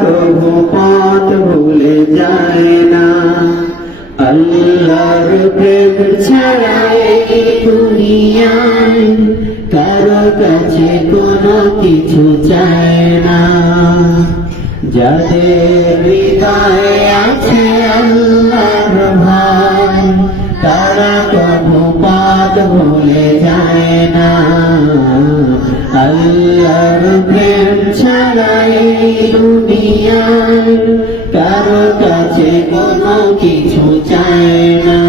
কবু পথ ভুলে যায় না। আল্লাহর প্রেম ছাড়া এই দুনিয়ায় কারও কাছে কোনো কিছু চায় না। যাদের হৃদয়ে আছে আল্লাহর ভয় তারা কবু পথ ভুলে যায় না। আল্লাহর প্রেম ছাড়া কারও কাছে কোনো কিছু চায় না।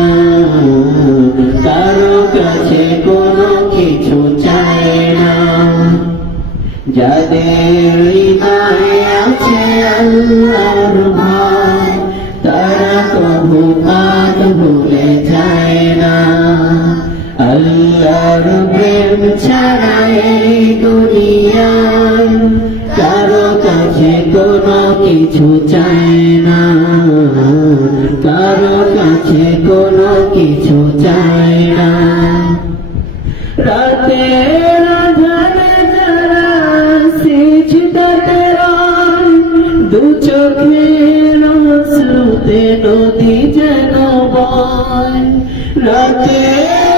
কারও কাছে কোনো কিছু চায় না। যাদের আছে আল্লাহর ভয়, তারা কবু পথ ভুলে যায় না। আল্লাহর প্রেম ছাড়া এই দুনিয়ায় কারও কাছে কোনো কিছু চায় না। কারও কাছে কোনো কিছু চায় না। রাতের আধারে যারা রয়, দু চোখের শ্রুতে নদী যেন বয়। রাতের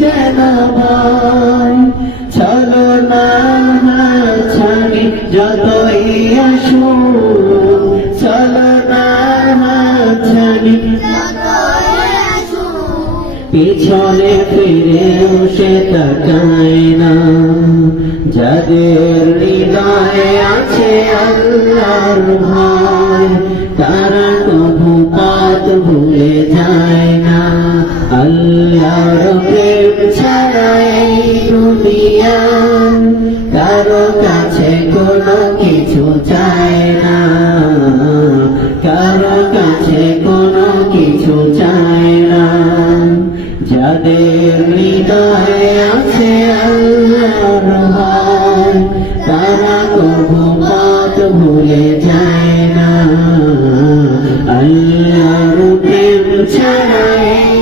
যেন বয় চলো না ছাড়ি, যতই আসো চলো না ছাড়ি। পিছনে ফিরে সে তাকায় না। যাদের হৃদয়ে আছে আল্লাহর ভয়, তারা আল্লাহর প্রেম ছাড়া এই দুনিয়া, কারও কাছে কোনো কিছু চায় না। কারও কাছে কোনো কিছু চায় না। যাদের হৃদয়ে আছে আল্লাহর ভয় তারা কবু পথ ভুলে যায় না। আল্লাহর প্রেম ছাড়া এই দুনিয়ায়